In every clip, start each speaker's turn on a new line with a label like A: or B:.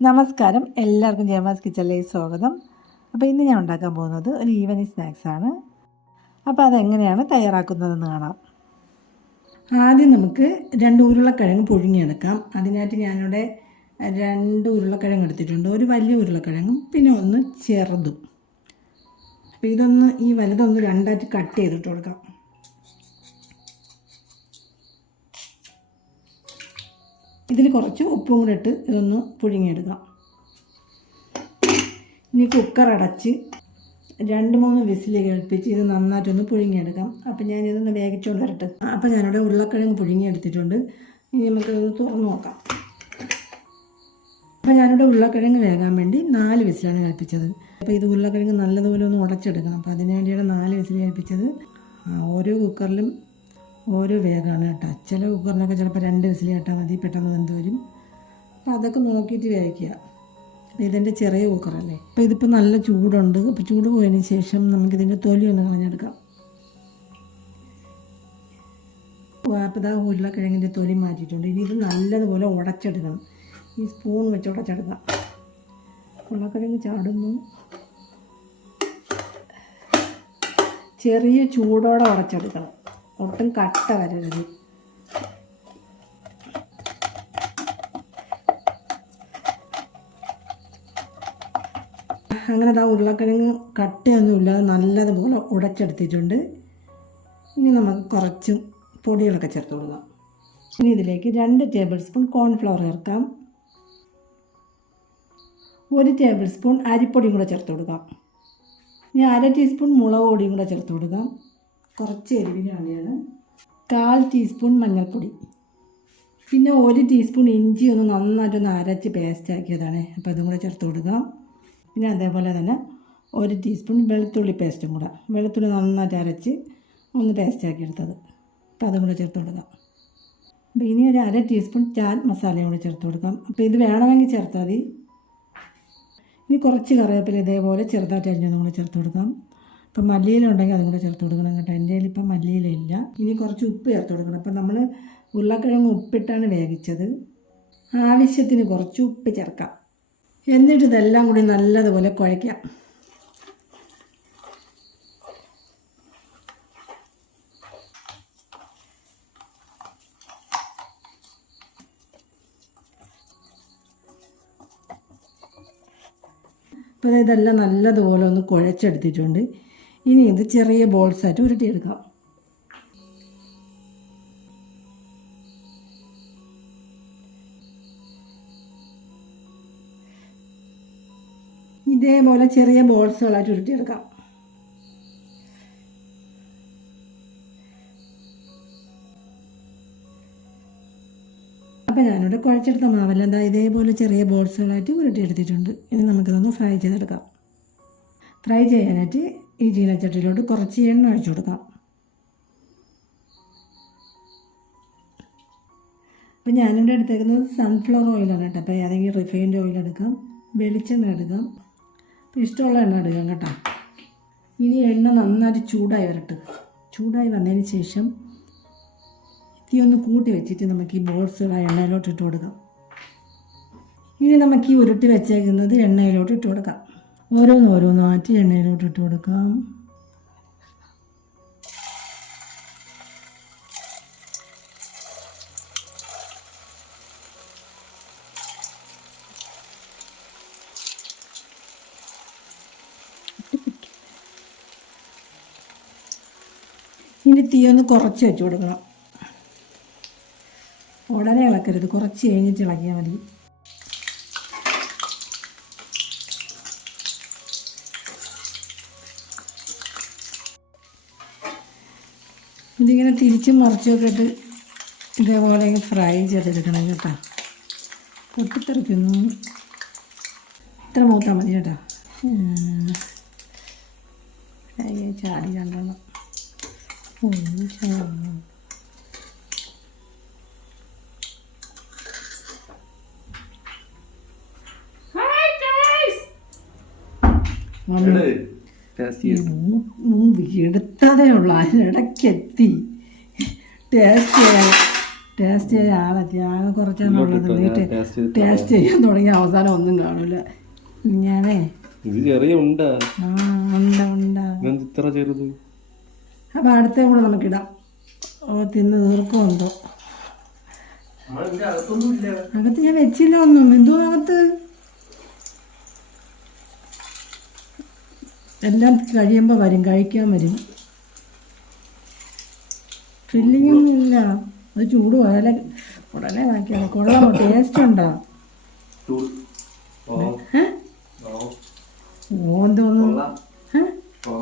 A: നമസ്കാരം. എല്ലാവർക്കും ജയമാസ് കിച്ചണിലേക്ക് സ്വാഗതം. അപ്പോൾ ഇന്ന് ഞാൻ ഉണ്ടാക്കാൻ പോകുന്നത് ഒരു ഈവനിങ് സ്നാക്സാണ് അപ്പോൾ അതെങ്ങനെയാണ് തയ്യാറാക്കുന്നതെന്ന് കാണാം. ആദ്യം നമുക്ക് രണ്ട് ഉരുളക്കിഴങ്ങ് പുഴുങ്ങിയെടുക്കാം. അതിനായിട്ട് ഞാനിവിടെ രണ്ട് ഉരുളക്കിഴങ്ങ് എടുത്തിട്ടുണ്ട്. ഒരു വലിയ ഉരുളക്കിഴങ്ങും പിന്നെ ഒന്ന് ചെറുതും. അപ്പോൾ ഇതൊന്ന് ഈ വലുതൊന്ന് രണ്ടായിട്ട് കട്ട് ചെയ്തിട്ട് കൊടുക്കാം. ഇതിൽ കുറച്ച് ഉപ്പും കൂടെ ഇട്ട് ഇതൊന്ന് പുഴുങ്ങിയെടുക്കാം. ഇനി കുക്കർ അടച്ച് രണ്ട് മൂന്ന് വിസിൽ കേൾപ്പിച്ച് ഇത് നന്നായിട്ടൊന്ന് പുഴുങ്ങിയെടുക്കാം. അപ്പം ഞാൻ ഇതൊന്ന് വേവിച്ചുകൊണ്ട് വരട്ടെ. അപ്പം ഞാനിവിടെ ഉരുളക്കിഴങ്ങ് പുഴുങ്ങിയെടുത്തിട്ടുണ്ട്. ഇനി നമുക്കിതൊന്ന് തുറന്ന് നോക്കാം. അപ്പോൾ ഞാനിവിടെ ഉരുളക്കിഴങ്ങ് വേകാൻ വേണ്ടി നാല് വിസിലാണ് കേൾപ്പിച്ചത്. അപ്പോൾ ഇത് ഉരുളക്കിഴങ്ങ് നല്ലതുപോലെ ഒന്ന് ഉടച്ചെടുക്കണം. അപ്പോൾ അതിന് വേണ്ടിയാണ് നാല് വിസിൽ കേൾപ്പിച്ചത്. ഓരോ കുക്കറിലും ഓരോ വേഗമാണ് കേട്ടോ. ചില കുക്കറിനൊക്കെ ചിലപ്പോൾ രണ്ട് വിസിൽ കേട്ടാൽ മതി പെട്ടെന്ന് വെന്ത് വരും. അപ്പോൾ അതൊക്കെ നോക്കിയിട്ട് വേവിക്കുക. ഇതിന്റെ ചെറിയ കുക്കറല്ലേ. അപ്പോൾ ഇതിപ്പോൾ നല്ല ചൂടുണ്ട്. അപ്പോൾ ചൂട് പോയതിന് ശേഷം നമുക്കിതിന്റെ തൊലി ഒന്ന് കളഞ്ഞെടുക്കാം. അപ്പോൾ ഇതാ ഉരുളക്കിഴങ്ങിന്റെ തൊലി മാറ്റിയിട്ടുണ്ട്. ഇനി ഇത് നല്ലതുപോലെ ഉടച്ചെടുക്കണം. ഈ സ്പൂൺ വെച്ച് ഉടച്ചെടുക്കാം. ഉരുളക്കിഴങ്ങ് ചാടുന്നു. ചെറിയ ചൂടോടെ ഉടച്ചെടുക്കണം. ഒട്ടും കട്ട വരരുത്. അങ്ങനെ ദാ ഉരുളക്കിഴങ്ങ് കട്ടയൊന്നും ഇല്ലാതെ നല്ലതുപോലെ ഉടച്ചെടുത്തിട്ടുണ്ട്. ഇനി നമുക്ക് കുറച്ച് പൊടികളൊക്കെ ചേർത്ത് കൊടുക്കാം. ഇനി ഇതിലേക്ക് രണ്ട് ടേബിൾ സ്പൂൺ കോൺഫ്ലവർ ചേർക്കാം. ഒരു ടേബിൾ സ്പൂൺ അരിപ്പൊടിയും കൂടെ ചേർത്ത് കൊടുക്കാം. ഇനി അര ടീസ്പൂൺ മുളക് പൊടിയും കൂടെ ചേർത്ത് കൊടുക്കാം. കുറച്ച് എരിവിന് വേണ്ടിയാണ്. കാൽ ടീസ്പൂൺ മഞ്ഞൾപ്പൊടി. പിന്നെ ഒരു ടീസ്പൂൺ ഇഞ്ചി ഒന്ന് നന്നായിട്ടൊന്ന് അരച്ച് പേസ്റ്റ് ആക്കിയതാണ്. അപ്പോൾ അതും കൂടെ ചേർത്ത് കൊടുക്കാം. പിന്നെ അതേപോലെ തന്നെ ഒരു ടീസ്പൂൺ വെളുത്തുള്ളി പേസ്റ്റും കൂടെ. വെളുത്തുള്ളി നന്നായിട്ട് അരച്ച് ഒന്ന് പേസ്റ്റ് ആക്കി എടുത്തത്. അപ്പോൾ അതും കൂടെ ചേർത്ത് കൊടുക്കാം. അപ്പോൾ ഇനി ഒരു അര ടീസ്പൂൺ ചാറ്റ് മസാലയും കൂടെ ചേർത്ത് കൊടുക്കാം. അപ്പോൾ ഇത് വേണമെങ്കിൽ ചേർത്താൽ മതി. ഇനി കുറച്ച് കറിവേപ്പില ഇതേപോലെ ചെറുതായിട്ട് അരിഞ്ഞതും കൂടെ ചേർത്ത് കൊടുക്കാം. ഇപ്പം മല്ലിയില ഉണ്ടെങ്കിൽ അതും കൂടെ ചേർത്ത് കൊടുക്കണം കേട്ടോ. എന്റെ കയ്യിൽ ഇപ്പം മല്ലിയില ഇല്ല. ഇനി കുറച്ച് ഉപ്പ് ചേർത്ത് കൊടുക്കണം. അപ്പം നമ്മൾ ഉരുളക്കിഴങ്ങ് ഉപ്പിട്ടാണ് വേവിച്ചത്. ആവശ്യത്തിന് കുറച്ച് ഉപ്പ് ചേർക്കാം. എന്നിട്ട് ഇതെല്ലാം കൂടി നല്ലതുപോലെ കുഴയ്ക്കാം. അപ്പോൾ ഇതെല്ലാം നല്ലതുപോലെ ഒന്ന് കുഴച്ചെടുത്തിട്ടുണ്ട്. ഇനി ഇത് ചെറിയ ബോൾസായിട്ട് ഉരുട്ടിയെടുക്കാം. ഇതേപോലെ ചെറിയ ബോൾസുകളായിട്ട് ഉരുട്ടിയെടുക്കാം. അപ്പോൾ ഞാനിവിടെ കുഴച്ചെടുത്ത മാവല്ല. എന്താ ഇതേപോലെ ചെറിയ ബോൾസുകളായിട്ട് ഉരുട്ടിയെടുത്തിട്ടുണ്ട്. ഇനി നമുക്കിതൊന്ന് ഫ്രൈ ചെയ്തെടുക്കാം. ഫ്രൈ ചെയ്യാനായിട്ട് ഈ ചീനച്ചട്ടിയിലോട്ട് കുറച്ച് എണ്ണ ഒഴിച്ചു കൊടുക്കാം. അപ്പം ഞാനിവിടെ എടുത്തേക്കുന്നത് സൺഫ്ലവർ ഓയിലാണ് കേട്ടോ. അപ്പോൾ ഏതെങ്കിലും റിഫൈൻഡ് ഓയിൽ എടുക്കാം. വെളിച്ചെണ്ണ എടുക്കാം. അപ്പോൾ ഇഷ്ടമുള്ള എണ്ണ എടുക്കാം കേട്ടോ. ഇനി എണ്ണ നന്നായിട്ട് ചൂടായി വരട്ടെ. ചൂടായി വന്നതിന് ശേഷം തീ ഒന്ന് കൂട്ടി വെച്ചിട്ട് നമുക്ക് ഈ ബോൾസുകൾ ആ എണ്ണയിലോട്ട് ഇട്ട് കൊടുക്കാം. ഇനി നമുക്ക് ഈ ഉരുട്ടി വെച്ചേക്കുന്നത് എണ്ണയിലോട്ട് ഇട്ട് കൊടുക്കാം. ഓരോന്ന് മാറ്റി എണ്ണയിലോട്ട് ഇട്ട് കൊടുക്കാം. ഇനി തീ ഒന്ന് കുറച്ച് വെച്ച് കൊടുക്കണം. ഉടനെ ഇളക്കരുത്. കുറച്ച് കഴിഞ്ഞിട്ട് ഇളക്കിയാൽ മതി. ഇതിങ്ങനെ തിരിച്ചും മറിച്ചൊക്കെ ഇട്ട് ഇതേപോലെ ഫ്രൈ ചെയ്തെടുക്കണം കേട്ടോ. പൊട്ടിത്തെറിക്കുന്നു. ഇത്ര മൂത്താൽ മതി കേട്ടോ. ചാടി കണ്ടോളാം. ഒന്ന് ചാടി എടുത്തതേ ഉള്ളൂ. അതിനിടയ്ക്ക് എത്തി ടേസ്റ്റ് ചെയ്യാൻ ടേസ്റ്റ് ചെയ്യാൻ ആളെത്തി ആകെ
B: taste ചെയ്തിട്ട്
A: ടേസ്റ്റ് ചെയ്യാൻ തുടങ്ങി അവസാനം ഒന്നും കാണില്ല ഞാനേ
B: ഇത് ചെറിയ ഉണ്ടാ.
A: ആ ഉണ്ട ഉണ്ട.
B: ഇത്ര ചെറുത്?
A: അപ്പം അടുത്ത കൂടെ നമുക്കിടാം. ഓ തിന്ന് തീർക്കുമെന്തോ അകത്ത് ഞാൻ വെച്ചില്ല ഒന്നും. എന്തോ അകത്ത്? എല്ലാം കഴിയുമ്പോൾ വരും കഴിക്കാൻ വരും. ഫില്ലിങ്ങും ഇല്ല. അത് ചൂട് പോയാലെ ഉടനെ ബാക്കിയാണ് കൊള്ളാമോ? ടേസ്റ്റ് ഉണ്ടോ? ഓ എന്തോന്നു? ഓ.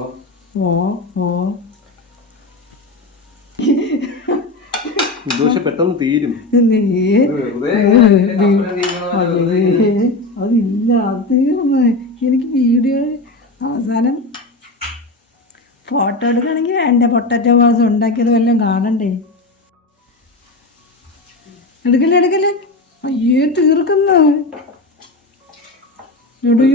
A: ഓ
B: പെട്ടെന്ന് തീരും.
A: അതില്ല അത് തീർന്ന്. എനിക്ക് വീഡിയോ അവസാനം ഫോട്ടോ എടുക്കുകയാണെങ്കിൽ എന്റെ പൊട്ടറ്റോ വാസ് ഉണ്ടാക്കിയത് വല്ലതും കാണണ്ടേ? എടുക്കല്ലേ എടുക്കല്ലേ? അയ്യേ തീർക്കുന്ന.
B: ഇത്രണ്ടേ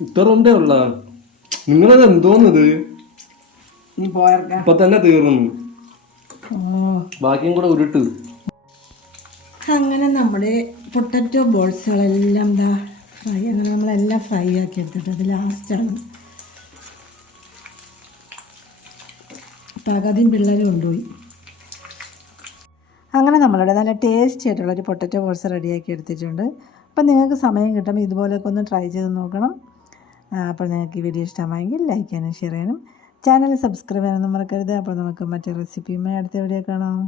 B: ഇത്ര ഉണ്ടേ ഉള്ള. നിങ്ങളത് എന്തോന്നത്? ഇപ്പൊ തന്നെ തീർന്നു. ബാക്കിയും കൂടെ ഉരുട്ട്.
A: അങ്ങനെ നമ്മുടെ പൊട്ടറ്റോ ബോൾസുകളെല്ലാം എന്താ ഫ്രൈ അങ്ങനെ നമ്മളെല്ലാം ഫ്രൈ ആക്കി എടുത്തിട്ട് അത് ലാസ്റ്റാണ് പകുതിയും പിള്ളേർ കൊണ്ടുപോയി. അങ്ങനെ നമ്മളുടെ നല്ല ടേസ്റ്റി ആയിട്ടുള്ള ഒരു പൊട്ടറ്റോ ബോൾസ് റെഡിയാക്കി എടുത്തിട്ടുണ്ട്. അപ്പം നിങ്ങൾക്ക് സമയം കിട്ടുമ്പോൾ ഇതുപോലെയൊക്കെ ഒന്ന് ട്രൈ ചെയ്ത് നോക്കണം. അപ്പോൾ നിങ്ങൾക്ക് ഈ വീഡിയോ ഇഷ്ടമായെങ്കിൽ ലൈക്ക് ചെയ്യാനും ഷെയർ ചെയ്യാനും. ചാനൽ സബ്സ്ക്രൈബ് ചെയ്യാനൊന്നും മറക്കരുത്. അപ്പോൾ നമുക്ക് മറ്റേ റെസിപ്പിയുമായി അടുത്ത വീഡിയോ കാണാം.